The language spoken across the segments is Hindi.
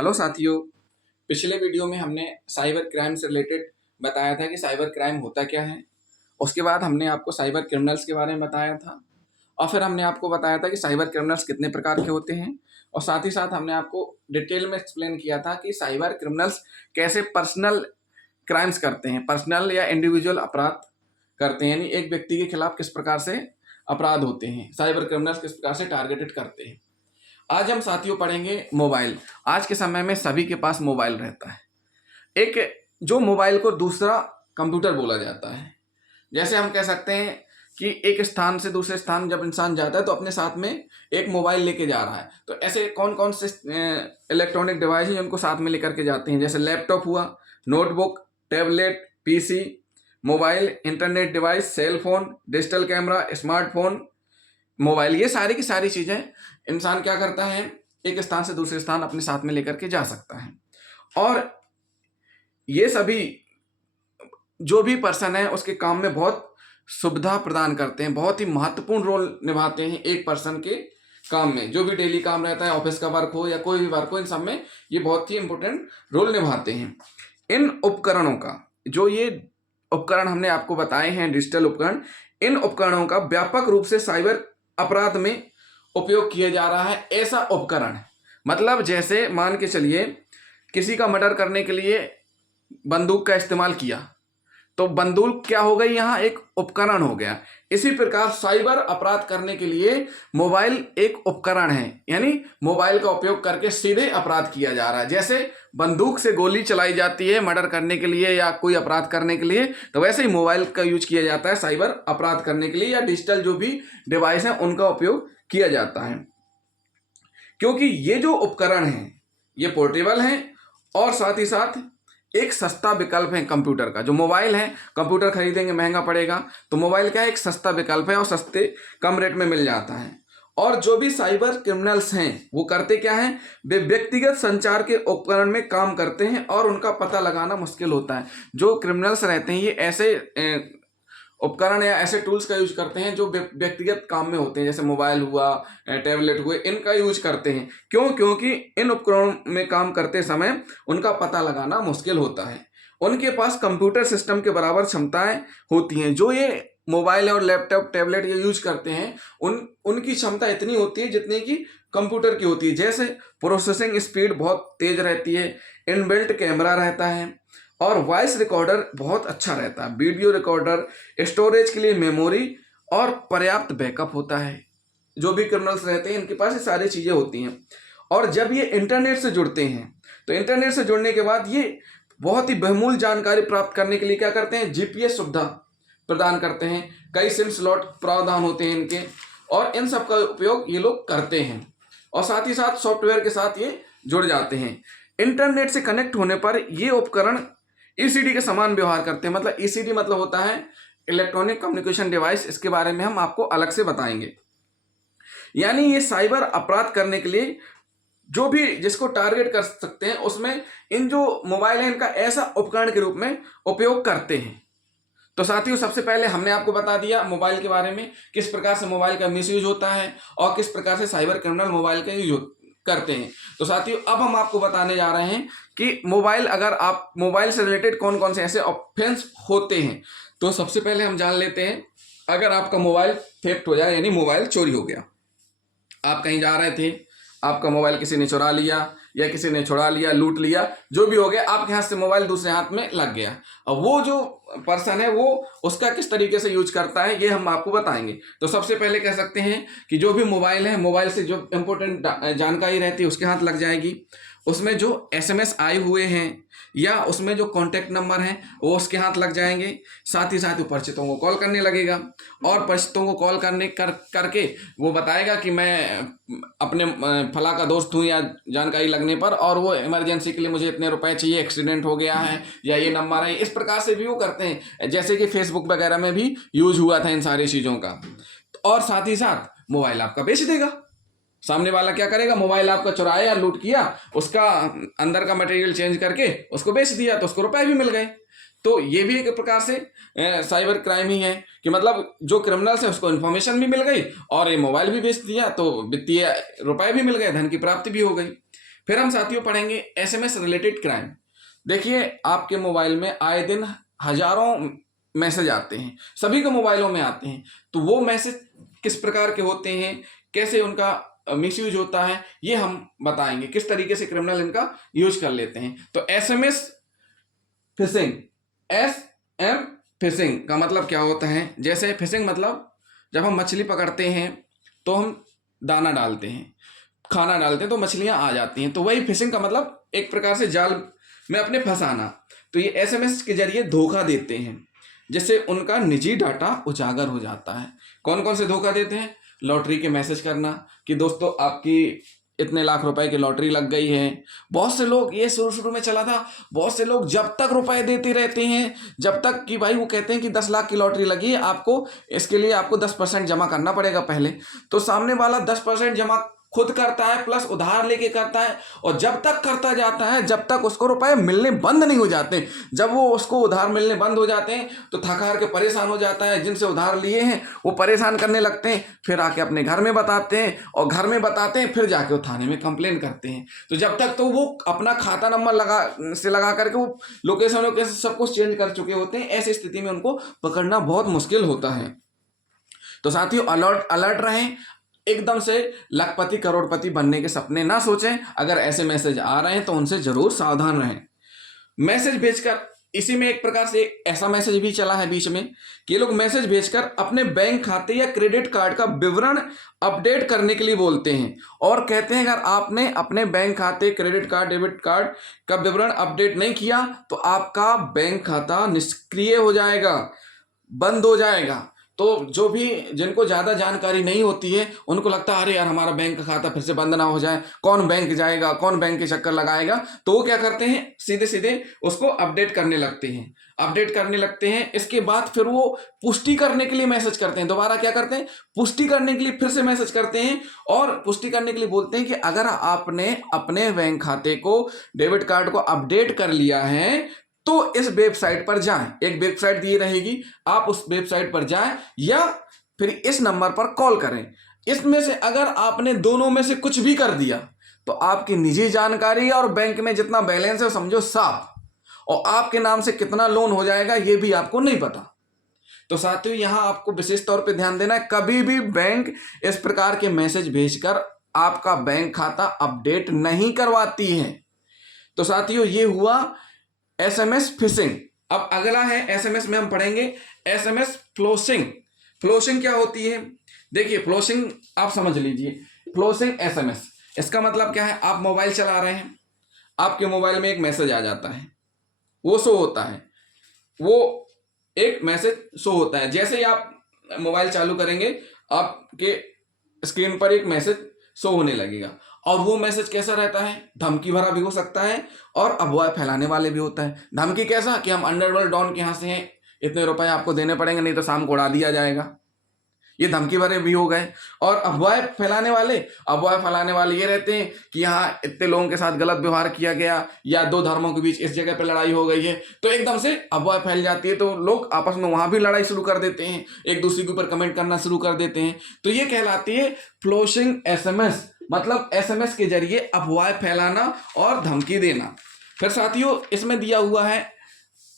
हेलो साथियों। पिछले वीडियो में हमने साइबर क्राइम से रिलेटेड बताया था कि साइबर क्राइम होता क्या है। उसके बाद हमने आपको साइबर क्रिमिनल्स के बारे में बताया था और फिर हमने आपको बताया था कि साइबर क्रिमिनल्स कितने प्रकार के होते हैं और साथ ही साथ हमने आपको डिटेल में एक्सप्लेन किया था कि साइबर क्रिमिनल्स कैसे पर्सनल क्राइम्स करते हैं, पर्सनल या इंडिविजुअल अपराध करते हैं, यानी एक व्यक्ति के खिलाफ किस प्रकार से अपराध होते हैं, साइबर क्रिमिनल्स किस प्रकार से टारगेटेड करते हैं। आज हम साथियों पढ़ेंगे मोबाइल। आज के समय में सभी के पास मोबाइल रहता है। एक जो मोबाइल को दूसरा कंप्यूटर बोला जाता है। जैसे हम कह सकते हैं कि एक स्थान से दूसरे स्थान जब इंसान जाता है तो अपने साथ में एक मोबाइल लेके जा रहा है। तो ऐसे कौन कौन से इलेक्ट्रॉनिक डिवाइस हैं जिनको साथ में लेकर के जाते हैं, जैसे लैपटॉप हुआ, notebook, tablet, PC, mobile, internet device, cell phone, digital camera, smartphone, mobile, ये सारी की सारी चीजें इंसान क्या करता है, एक स्थान से दूसरे स्थान अपने साथ में लेकर के जा सकता है। और ये सभी जो भी पर्सन है उसके काम में बहुत सुविधा प्रदान करते हैं, बहुत ही महत्वपूर्ण रोल निभाते हैं एक पर्सन के काम में। जो भी डेली काम रहता है, ऑफिस का वर्क हो या कोई भी वर्क हो, इन सब में ये बहुत ही इंपॉर्टेंट रोल निभाते हैं। इन उपकरणों का, जो ये उपकरण हमने आपको बताए हैं, डिजिटल उपकरण, इन उपकरणों का व्यापक रूप से साइबर अपराध में उपयोग किया जा रहा है। ऐसा उपकरण मतलब जैसे मान के चलिए किसी का मर्डर करने के लिए बंदूक का इस्तेमाल किया तो बंदूक क्या हो गई, यहाँ एक उपकरण हो गया। इसी प्रकार साइबर अपराध करने के लिए मोबाइल एक उपकरण है, यानी मोबाइल का उपयोग करके सीधे अपराध किया जा रहा है। जैसे बंदूक से गोली चलाई जाती है मर्डर करने के लिए या कोई अपराध करने के लिए, तो वैसे ही मोबाइल का यूज किया जाता है साइबर अपराध करने के लिए, या डिजिटल जो भी डिवाइस है उनका उपयोग किया जाता है। क्योंकि ये जो उपकरण हैं ये पोर्टेबल हैं और साथ ही साथ एक सस्ता विकल्प है कंप्यूटर का। जो मोबाइल है, कंप्यूटर खरीदेंगे महंगा पड़ेगा, तो मोबाइल क्या है, एक सस्ता विकल्प है और सस्ते कम रेट में मिल जाता है। और जो भी साइबर क्रिमिनल्स हैं वो करते क्या हैं, वे व्यक्तिगत संचार के उपकरण में काम करते हैं और उनका पता लगाना मुश्किल होता है। जो क्रिमिनल्स रहते हैं ये ऐसे उपकरण या ऐसे टूल्स का यूज करते हैं जो व्यक्तिगत काम में होते हैं, जैसे मोबाइल हुआ, टैबलेट हुए, इनका यूज करते हैं। क्यों? क्योंकि इन उपकरणों में काम करते समय उनका पता लगाना मुश्किल होता है। उनके पास कंप्यूटर सिस्टम के बराबर क्षमताएं होती हैं। जो ये मोबाइल और लैपटॉप, टैबलेट ये यूज करते हैं उनकी क्षमता इतनी होती है जितनी कि कंप्यूटर की होती है। जैसे प्रोसेसिंग स्पीड बहुत तेज रहती है, इनबिल्ट कैमरा रहता है और वॉइस रिकॉर्डर बहुत अच्छा रहता है, वीडियो रिकॉर्डर, स्टोरेज के लिए मेमोरी और पर्याप्त बैकअप होता है। जो भी क्रिमिनल्स रहते हैं इनके पास ये सारी चीज़ें होती हैं। और जब ये इंटरनेट से जुड़ते हैं तो इंटरनेट से जुड़ने के बाद ये बहुत ही बहुमूल्य जानकारी प्राप्त करने के लिए क्या करते हैं, जीपीएस सुविधा प्रदान करते हैं। कई सिम स्लॉट प्रावधान होते हैं इनके, और इन सब का उपयोग ये लोग करते हैं और साथ ही साथ सॉफ्टवेयर के साथ ये जुड़ जाते हैं। इंटरनेट से कनेक्ट होने पर ये उपकरण ईसीडी के समान व्यवहार करते हैं। मतलब ईसीडी मतलब होता है इलेक्ट्रॉनिक कम्युनिकेशन डिवाइस, इसके बारे में हम आपको अलग से बताएंगे। यानी ये साइबर अपराध करने के लिए जो भी जिसको टारगेट कर सकते हैं उसमें इन जो मोबाइल है इनका ऐसा उपकरण के रूप में उपयोग करते हैं। तो साथियों सबसे पहले हमने आपको बता दिया मोबाइल के बारे में, किस प्रकार से मोबाइल का मिसयूज होता है और किस प्रकार से साइबर क्रिमिनल मोबाइल का यूज करते हैं। तो साथियों अब हम आपको बताने जा रहे हैं कि मोबाइल, अगर आप मोबाइल से रिलेटेड कौन कौन से ऐसे ऑफेंस होते हैं। तो सबसे पहले हम जान लेते हैं, अगर आपका मोबाइल थेफ्ट हो जाए, यानी मोबाइल चोरी हो गया, आप कहीं जा रहे थे, आपका मोबाइल किसी ने चुरा लिया या किसी ने छुड़ा लिया, लूट लिया, जो भी हो गया, आपके हाथ से मोबाइल दूसरे हाथ में लग गया। अब वो जो पर्सन है वो उसका किस तरीके से यूज करता है ये हम आपको बताएंगे। तो सबसे पहले कह सकते हैं कि जो भी मोबाइल है, मोबाइल से जो इंपॉर्टेंट जानकारी रहती है उसके हाथ लग जाएगी। उसमें जो एसएमएस आए हुए हैं या उसमें जो कॉन्टैक्ट नंबर हैं वो उसके हाथ लग जाएंगे। साथ ही साथ वो परिचितों को कॉल करने लगेगा और परिचितों को कॉल करके वो बताएगा कि मैं अपने फला का दोस्त हूँ, या जानकारी लगने पर, और वो इमरजेंसी के लिए मुझे इतने रुपए चाहिए, एक्सीडेंट हो गया है या ये नंबर है। इस प्रकार से भी वो करते हैं, जैसे कि फेसबुक वगैरह में भी यूज हुआ था इन सारी चीज़ों का। और साथ ही साथ मोबाइल आपका बेच देगा। सामने वाला क्या करेगा, मोबाइल आपका चुराया या लूट किया, उसका अंदर का मटेरियल चेंज करके उसको बेच दिया तो उसको रुपए भी मिल गए। तो ये भी एक प्रकार से साइबर क्राइम ही है कि मतलब जो क्रिमिनल्स है उसको इन्फॉर्मेशन भी मिल गई और ये मोबाइल भी बेच दिया तो वित्तीय रुपए भी मिल गए, धन की प्राप्ति भी हो गई। फिर हम साथियों पढ़ेंगे एसएमएस रिलेटेड क्राइम। देखिए आपके मोबाइल में आए दिन हजारों मैसेज आते हैं, सभी के मोबाइलों में आते हैं, तो वो मैसेज किस प्रकार के होते हैं, कैसे उनका मिसयूज होता है, ये हम बताएंगे, किस तरीके से क्रिमिनल इनका यूज कर लेते हैं। तो SMS phishing, S M phishing का मतलब क्या होता है? जैसे फिशिंग मतलब जब हम मछली पकड़ते हैं तो हम दाना डालते हैं, खाना डालते हैं तो मछलियां आ जाती हैं, तो वही फिशिंग का मतलब एक प्रकार से जाल में अपने फंसाना। तो ये एसएमएस के जरिए धोखा देते हैं, जिससे उनका निजी डाटा उजागर हो जाता है। कौन कौन से धोखा देते हैं? लॉटरी के मैसेज करना कि दोस्तों आपकी इतने लाख रुपए की लॉटरी लग गई है। बहुत से लोग, ये शुरू शुरू में चला था, बहुत से लोग जब तक रुपए देते रहते हैं, जब तक कि भाई वो कहते हैं कि 10 लाख की लॉटरी लगी है, आपको इसके लिए आपको 10% जमा करना पड़ेगा पहले। तो सामने वाला 10% जमा खुद करता है प्लस उधार लेके करता है, और जब तक करता जाता है जब तक उसको रुपए मिलने बंद नहीं हो जाते। जब वो उसको उधार मिलने बंद हो जाते हैं तो थक हार के परेशान हो जाता है, जिनसे उधार लिए हैं वो परेशान करने लगते हैं, फिर आके अपने घर में बताते हैं, और घर में बताते हैं फिर जाके वो थाने में कंप्लेन करते हैं। तो जब तक तो वो अपना खाता नंबर लगा करके वो लोकेशन सब कुछ चेंज कर चुके होते हैं, ऐसी स्थिति में उनको पकड़ना बहुत मुश्किल होता है। तो साथियों अलर्ट रहें, एकदम से लखपति करोड़पति बनने के सपने ना सोचें। अगर ऐसे मैसेज आ रहे हैं तो उनसे जरूर सावधान रहें। मैसेज भेजकर, इसी में एक प्रकार से ऐसा मैसेज भी चला है बीच में कि लोग मैसेज भेजकर अपने बैंक खाते या क्रेडिट कार्ड का विवरण अपडेट करने के लिए बोलते हैं, और कहते हैं अगर आपने अपने बैंक खाते, क्रेडिट कार्ड, डेबिट कार्ड का विवरण अपडेट नहीं किया तो आपका बैंक खाता निष्क्रिय हो जाएगा, बंद हो जाएगा। तो जो भी, जिनको ज़्यादा जानकारी नहीं होती है, उनको लगता है अरे यार हमारा बैंक का खाता फिर से बंद ना हो जाए, कौन बैंक जाएगा, कौन बैंक के चक्कर लगाएगा। तो वो क्या करते हैं, सीधे सीधे उसको अपडेट करने लगते हैं। इसके बाद फिर वो पुष्टि करने के लिए मैसेज करते हैं, दोबारा क्या करते हैं, पुष्टि करने के लिए फिर से मैसेज करते हैं, और पुष्टि करने के लिए बोलते हैं कि अगर आपने अपने बैंक खाते को, डेबिट कार्ड को अपडेट कर लिया है तो इस वेबसाइट पर जाएं। एक वेबसाइट दी रहेगी, आप उस वेबसाइट पर जाएं या फिर इस नंबर पर कॉल करें। इसमें से अगर आपने दोनों में से कुछ भी कर दिया तो आपकी निजी जानकारी और बैंक में जितना बैलेंस है समझो साफ, और आपके नाम से कितना लोन हो जाएगा ये भी आपको नहीं पता। तो साथियों यहां आपको विशेष तौर पे ध्यान देना है, कभी भी बैंक इस प्रकार के मैसेज भेजकर आपका बैंक खाता अपडेट नहीं करवाती है। तो साथियों ये हुआ एसएमएस फिशिंग। अब अगला है, एसएमएस में हम पढ़ेंगे एसएमएस फ्लोशिंग। फ्लोशिंग क्या होती है? देखिए फ्लोशिंग आप समझ लीजिए, फ्लोशिंग एसएमएस, इसका मतलब क्या है, आप मोबाइल चला रहे हैं, आपके मोबाइल में एक मैसेज आ जाता है, वो शो होता है, वो एक मैसेज शो होता है। जैसे ही आप मोबाइल चालू करेंगे आपके स्क्रीन पर एक मैसेज शो होने लगेगा, और वो मैसेज कैसा रहता है, धमकी भरा भी हो सकता है और अफवाह फैलाने वाले भी होता है। धमकी कैसा कि हम अंडरवर्ल्ड डॉन के यहाँ से हैं, इतने रुपए आपको देने पड़ेंगे नहीं तो शाम को उड़ा दिया जाएगा, ये धमकी भरे भी हो गए। और अफवाह फैलाने वाले ये रहते हैं कि यहाँ इतने लोगों के साथ गलत व्यवहार किया गया, या दो धर्मों के बीच इस जगह पर लड़ाई हो गई है, तो एकदम से अफवाह फैल जाती है, तो लोग आपस में वहां भी लड़ाई शुरू कर देते हैं, एक दूसरे के ऊपर कमेंट करना शुरू कर देते हैं। तो ये कहलाती है फ्लोशिंग एसएमएस, मतलब एसएमएस के जरिए अफवाह फैलाना और धमकी देना। फिर साथियों इसमें दिया हुआ है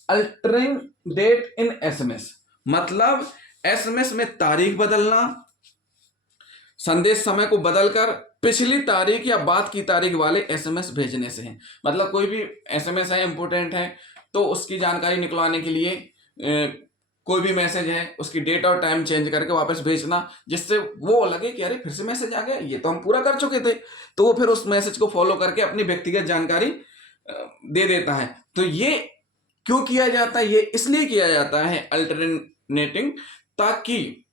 अल्टरिंग डेट इन एसएमएस, मतलब एसएमएस में तारीख बदलना, संदेश समय को बदलकर पिछली तारीख या बाद की तारीख वाले एसएमएस भेजने से है। मतलब कोई भी एसएमएस है, इंपोर्टेंट है, तो उसकी जानकारी निकलवाने के लिए कोई भी मैसेज है उसकी डेट और टाइम चेंज करके वापस भेजना, जिससे वो लगे कि अरे फिर से मैसेज आ गया, ये तो हम पूरा कर चुके थे, तो वो फिर उस मैसेज को फॉलो करके अपनी व्यक्तिगत जानकारी दे देता है। तो ये क्यों किया जाता है? ये इसलिए किया जाता है अल्टरनेटिंग, ताकि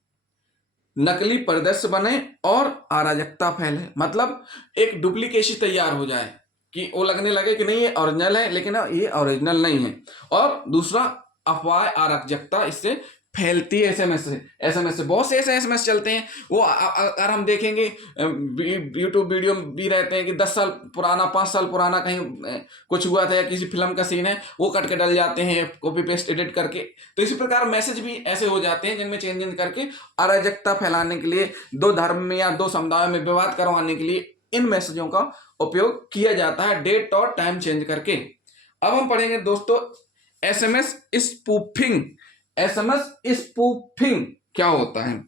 नकली परिदृश्य बने और अराजकता फैले, मतलब एक डुप्लीकेसी तैयार हो जाए कि वो लगने लगे कि नहीं ये ओरिजिनल है, लेकिन ये ओरिजिनल नहीं है। और दूसरा अफवाह, अराजकता इससे फैलती है एसएमएस से। बहुत से ऐसे एसएमएस चलते हैं, वो अगर हम देखेंगे यूट्यूब वीडियो भी रहते हैं कि 10 साल पुराना, 5 साल पुराना कहीं कुछ हुआ था या किसी फिल्म का सीन है, वो कट के डल जाते हैं कॉपी पेस्ट एडिट करके। तो इसी प्रकार मैसेज भी ऐसे हो जाते हैं जिनमें चेंज करके अराजकता फैलाने के लिए, दो धर्म में या दो समुदायों में विवाद करवाने के लिए इन मैसेजों का उपयोग किया जाता है डेट और टाइम चेंज करके। अब हम पढ़ेंगे दोस्तों एसएमएस स्पूफिंग। एसएमएस स्पूफिंग क्या होता है?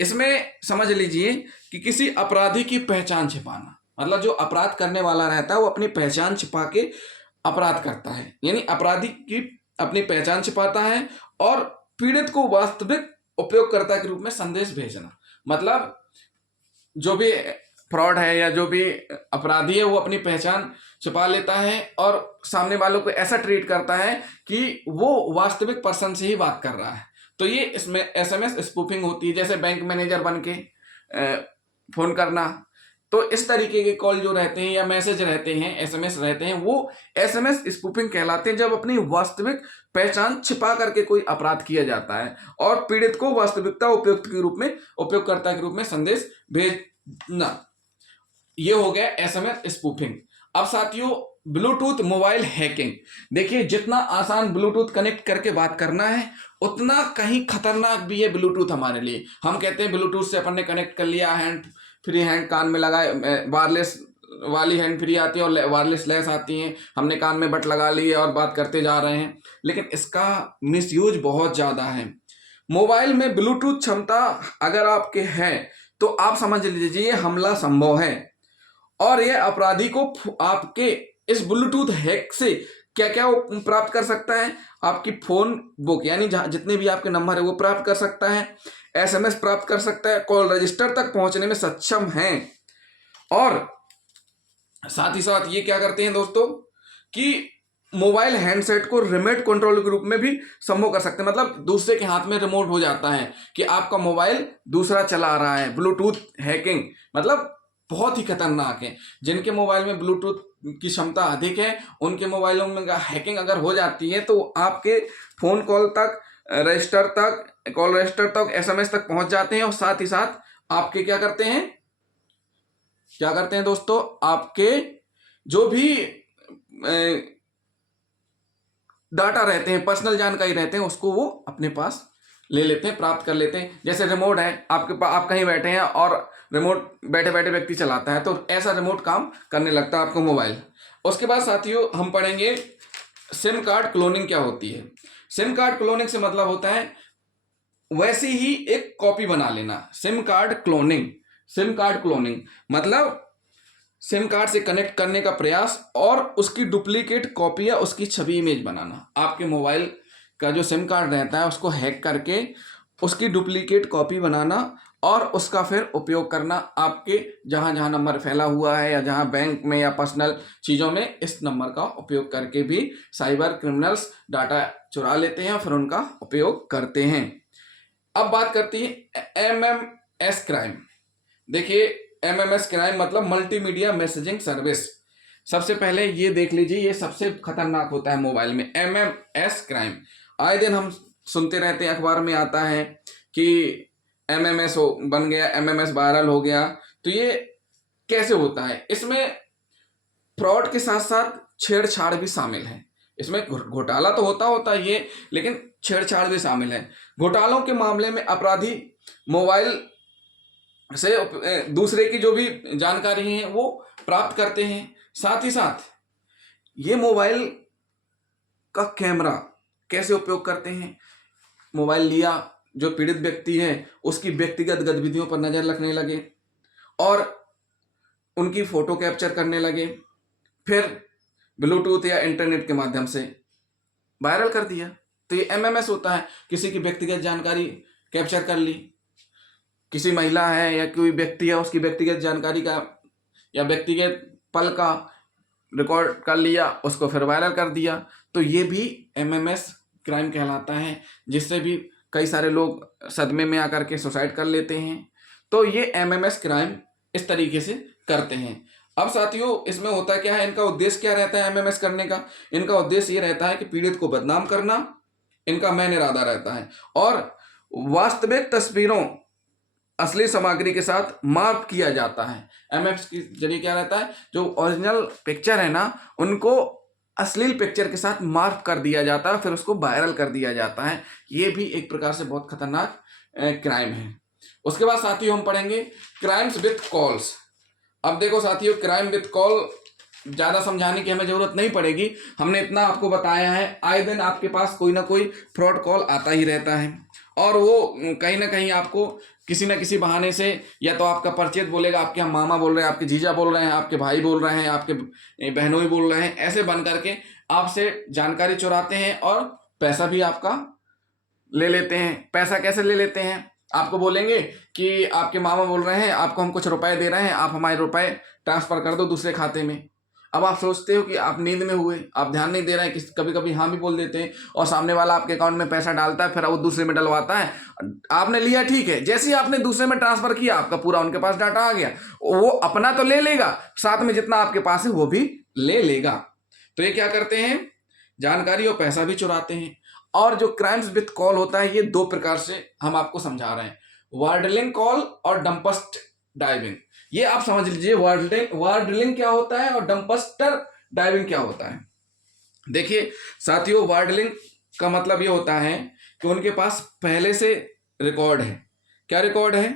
इसमें समझ लीजिए कि किसी अपराधी की पहचान छिपाना, मतलब जो अपराध करने वाला रहता है वो अपनी पहचान छिपा के अपराध करता है, यानी अपराधी की अपनी पहचान छिपाता है और पीड़ित को वास्तविक उपयोगकर्ता के रूप में संदेश भेजना। मतलब जो भी फ्रॉड है या जो भी अपराधी है वो अपनी पहचान छुपा लेता है और सामने वालों को ऐसा ट्रीट करता है कि वो वास्तविक पर्सन से ही बात कर रहा है। तो ये इसमें एसएमएस स्पूफिंग होती है। जैसे बैंक मैनेजर बन के फोन करना, तो इस तरीके के कॉल जो रहते हैं या मैसेज रहते हैं, एसएमएस रहते हैं, वो एसएमएस स्पूफिंग कहलाते हैं, जब अपनी वास्तविक पहचान छिपा करके कोई अपराध किया जाता है और पीड़ित को वास्तविकता उपयोगकर्ता के रूप में संदेश भेजना। ये हो गया एसएमएस स्पूफिंग। अब साथियों ब्लूटूथ मोबाइल हैकिंग। देखिए जितना आसान ब्लूटूथ कनेक्ट करके बात करना है उतना कहीं खतरनाक भी है ब्लूटूथ हमारे लिए। हम कहते हैं ब्लूटूथ से अपन ने कनेक्ट कर लिया, हैंड फ्री, हैंड कान में लगाए, वायरलेस वाली हैंड फ्री आती है और वायरलेस लेस आती हैं, हमने कान में बट लगा लिए और बात करते जा रहे हैं, लेकिन इसका मिसयूज बहुत ज़्यादा है। मोबाइल में ब्लूटूथ क्षमता अगर आपके है तो आप समझ लीजिए हमला संभव है और यह अपराधी को आपके इस ब्लूटूथ हैक से क्या क्या प्राप्त कर सकता है? आपकी फोन बुक यानी जितने भी आपके नंबर है वो प्राप्त कर सकता है, एसएमएस प्राप्त कर सकता है, कॉल रजिस्टर तक पहुंचने में सक्षम है और साथ ही साथ ये क्या करते हैं दोस्तों कि मोबाइल हैंडसेट को रिमोट कंट्रोल के रूप में भी संभव कर सकते हैं। मतलब दूसरे के हाथ में रिमोट हो जाता है कि आपका मोबाइल दूसरा चला रहा है। ब्लूटूथ हैकिंग मतलब बहुत ही खतरनाक है। जिनके मोबाइल में ब्लूटूथ की क्षमता अधिक है उनके मोबाइलों में हैकिंग अगर हो जाती है तो आपके फोन कॉल तक, रजिस्टर तक, कॉल रजिस्टर तक, एसएमएस तक पहुंच जाते हैं और साथ ही साथ आपके क्या करते हैं दोस्तों, आपके जो भी डाटा रहते हैं, पर्सनल जानकारी रहते हैं, उसको वो अपने पास ले लेते हैं, प्राप्त कर लेते हैं। जैसे रिमोट है आपके पास, आप कहीं बैठे हैं और रिमोट बैठे बैठे व्यक्ति चलाता है तो ऐसा रिमोट काम करने लगता है आपको मोबाइल। उसके बाद साथियों हम पढ़ेंगे सिम कार्ड क्लोनिंग क्या होती है। सिम कार्ड क्लोनिंग से मतलब होता है वैसी ही एक कॉपी बना लेना। सिम कार्ड क्लोनिंग मतलब सिम कार्ड से कनेक्ट करने का प्रयास और उसकी डुप्लीकेट कॉपी या उसकी छवि इमेज बनाना। आपके मोबाइल का जो सिम कार्ड रहता है उसको हैक करके उसकी डुप्लीकेट कॉपी बनाना और उसका फिर उपयोग करना। आपके जहाँ जहाँ नंबर फैला हुआ है या जहाँ बैंक में या पर्सनल चीज़ों में इस नंबर का उपयोग करके भी साइबर क्रिमिनल्स डाटा चुरा लेते हैं और फिर उनका उपयोग करते हैं। अब बात करती है एमएमएस क्राइम। देखिए एमएमएस क्राइम मतलब मल्टीमीडिया मैसेजिंग सर्विस। सबसे पहले ये देख लीजिए, ये सबसे खतरनाक होता है मोबाइल में एमएमएस क्राइम। आए दिन हम सुनते रहते हैं, अखबार में आता है कि एमएमएस बन गया, एमएमएस वायरल हो गया। तो ये कैसे होता है? इसमें फ्रॉड के साथ साथ छेड़छाड़ भी शामिल है। इसमें घोटाला तो होता है ये, लेकिन छेड़छाड़ भी शामिल है। घोटालों के मामले में अपराधी मोबाइल से दूसरे की जो भी जानकारी है वो प्राप्त करते हैं। साथ ही साथ ये मोबाइल का कैमरा कैसे उपयोग करते हैं? मोबाइल लिया, जो पीड़ित व्यक्ति है उसकी व्यक्तिगत गतिविधियों पर नजर रखने लगे और उनकी फोटो कैप्चर करने लगे, फिर ब्लूटूथ या इंटरनेट के माध्यम से वायरल कर दिया। तो ये एमएमएस होता है। किसी की व्यक्तिगत जानकारी कैप्चर कर ली, किसी महिला है या कोई व्यक्ति है उसकी व्यक्तिगत जानकारी का या व्यक्तिगत पल का रिकॉर्ड कर लिया, उसको फिर वायरल कर दिया। तो ये भी एमएमएस क्राइम कहलाता है, जिससे भी कई सारे लोग सदमे में आकर के सुसाइड कर लेते हैं। तो ये एमएमएस क्राइम इस तरीके से करते हैं। अब साथियों इसमें होता क्या है, इनका उद्देश्य क्या रहता है एमएमएस करने का? इनका उद्देश्य ये रहता है कि पीड़ित को बदनाम करना, इनका मेन इरादा रहता है, और वास्तविक तस्वीरों, असली सामग्री के साथ मार्क किया जाता है। एमएमएस के जरिए क्या रहता है, जो ओरिजिनल पिक्चर है ना उनको अश्लील पिक्चर के साथ मार्क कर दिया जाता है, फिर उसको वायरल कर दिया जाता है। ये भी एक प्रकार से बहुत खतरनाक क्राइम है। उसके बाद साथियों हम पढ़ेंगे क्राइम्स विथ कॉल्स। अब देखो साथियों, क्राइम विद कॉल ज़्यादा समझाने की हमें ज़रूरत नहीं पड़ेगी, हमने इतना आपको बताया है। आए दिन आपके पास कोई ना कोई फ्रॉड कॉल आता ही रहता है, और वो कहीं ना कहीं आपको किसी न किसी बहाने से, या तो आपका परिचित बोलेगा, आपके हम मामा बोल रहे हैं, आपके जीजा बोल रहे हैं, आपके भाई बोल रहे हैं, आपके बहनोई बोल रहे हैं, ऐसे बन करके आपसे जानकारी चुराते हैं और पैसा भी आपका ले लेते हैं। पैसा कैसे ले लेते हैं? आपको बोलेंगे कि आपके मामा बोल रहे हैं, आपको हम कुछ रुपए दे रहे हैं, आप हमारे रुपए ट्रांसफर कर दो दूसरे खाते में। अब आप सोचते हो कि आप नींद में हुए, आप ध्यान नहीं दे रहे हैं, कि कभी कभी हाँ भी बोल देते हैं, और सामने वाला आपके अकाउंट में पैसा डालता है, फिर वो दूसरे में डलवाता है। आपने लिया, ठीक है, जैसे ही आपने दूसरे में ट्रांसफर किया, आपका पूरा उनके पास डाटा आ गया, वो अपना तो ले लेगा, साथ में जितना आपके पास है वो भी ले लेगा। तो ये क्या करते हैं? जानकारी और पैसा भी चुराते हैं। और जो क्राइम्स विथ कॉल होता है, ये दो प्रकार से हम आपको समझा रहे हैं, वार्डलिंग कॉल और डंपस्ट डाइविंग। ये आप समझ लीजिए, वार्डलिंग क्या होता है और डंपस्टर डाइविंग क्या होता है। देखिए साथियों, वार्डलिंग का मतलब ये होता है कि उनके पास पहले से रिकॉर्ड है। क्या रिकॉर्ड है?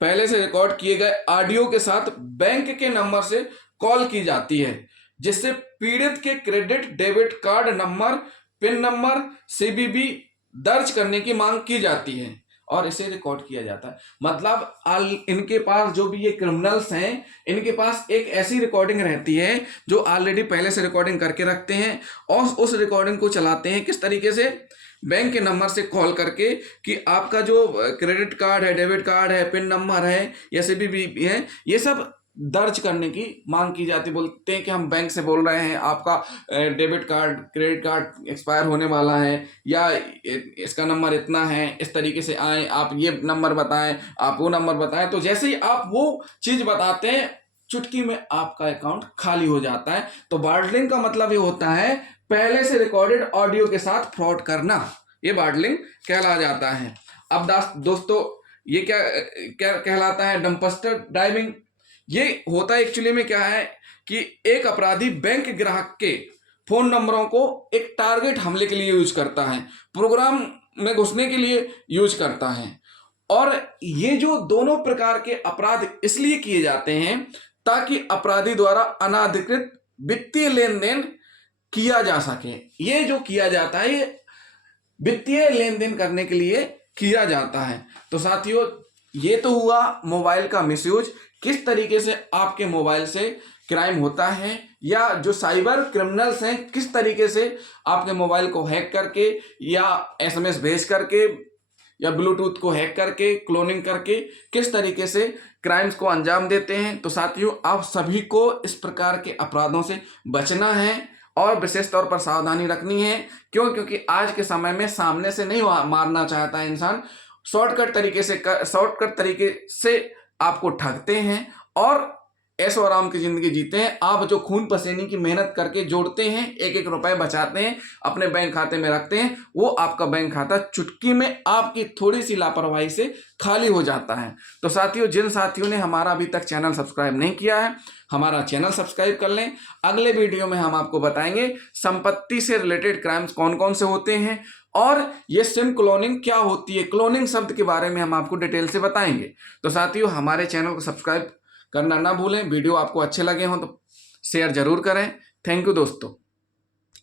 पहले से रिकॉर्ड किए गए ऑडियो के साथ बैंक के नंबर से कॉल की जाती है, जिससे पीड़ित के credit debit card number, pin number, CVV दर्ज करने की मांग की जाती है और इसे रिकॉर्ड किया जाता है। मतलब इनके पास जो भी ये क्रिमिनल्स हैं, इनके पास एक ऐसी रिकॉर्डिंग रहती है जो ऑलरेडी पहले से रिकॉर्डिंग करके रखते हैं, और उस रिकॉर्डिंग को चलाते हैं किस तरीके से? बैंक के नंबर से कॉल करके कि आपका जो क्रेडिट कार्ड है, डेबिट कार्ड है, पिन नंबर है या सीबीबी है, ये सब दर्ज करने की मांग की जाती है। बोलते हैं कि हम बैंक से बोल रहे हैं, आपका debit card, credit card expire होने वाला है, या इसका नंबर इतना है, इस तरीके से आए, आप ये नंबर बताएं, आप वो नंबर बताएं। तो जैसे ही आप वो चीज बताते हैं, चुटकी में आपका अकाउंट खाली हो जाता है। तो बार्डलिंग का मतलब ये होता है पहले से रिकॉर्डेड ऑडियो के साथ फ्रॉड करना, ये बार्डलिंग कहला जाता है। अब दोस्तों, ये क्या क्या कहलाता है? Dumpster diving. ये होता है एक्चुअली में क्या है कि एक अपराधी बैंक ग्राहक के फोन नंबरों को एक टारगेट हमले के लिए यूज करता है, प्रोग्राम में घुसने के लिए यूज करता है। और ये जो दोनों प्रकार के अपराध इसलिए किए जाते हैं ताकि अपराधी द्वारा अनाधिकृत वित्तीय लेन देन किया जा सके। ये जो किया जाता है, ये वित्तीय लेन देन करने के लिए किया जाता है। तो साथियों, ये तो हुआ मोबाइल का मिसयूज, किस तरीके से आपके मोबाइल से क्राइम होता है, या जो साइबर क्रिमिनल्स हैं किस तरीके से आपके मोबाइल को हैक करके, या एसएमएस भेज करके, या ब्लूटूथ को हैक करके, क्लोनिंग करके किस तरीके से क्राइम्स को अंजाम देते हैं। तो साथियों, आप सभी को इस प्रकार के अपराधों से बचना है और विशेष तौर पर सावधानी रखनी है। क्यों? क्योंकि आज के समय में सामने से नहीं मारना चाहता है इंसान, शॉर्टकट तरीके से आपको ठगते हैं और ऐशो आराम की जिंदगी जीते हैं। आप जो खून पसीने की मेहनत करके जोड़ते हैं, एक एक रुपए बचाते हैं, अपने बैंक खाते में रखते हैं, वो आपका बैंक खाता चुटकी में आपकी थोड़ी सी लापरवाही से खाली हो जाता है। तो साथियों, जिन साथियों ने हमारा अभी तक चैनल सब्सक्राइब नहीं किया है, हमारा चैनल सब्सक्राइब कर लें। अगले वीडियो में हम आपको बताएंगे संपत्ति से रिलेटेड क्राइम्स कौन कौन से होते हैं, और ये सिम क्लोनिंग क्या होती है, क्लोनिंग शब्द के बारे में हम आपको डिटेल से बताएंगे। तो साथियों, हमारे चैनल को सब्सक्राइब करना ना भूलें। वीडियो आपको अच्छे लगे हों तो शेयर जरूर करें। थैंक यू दोस्तों।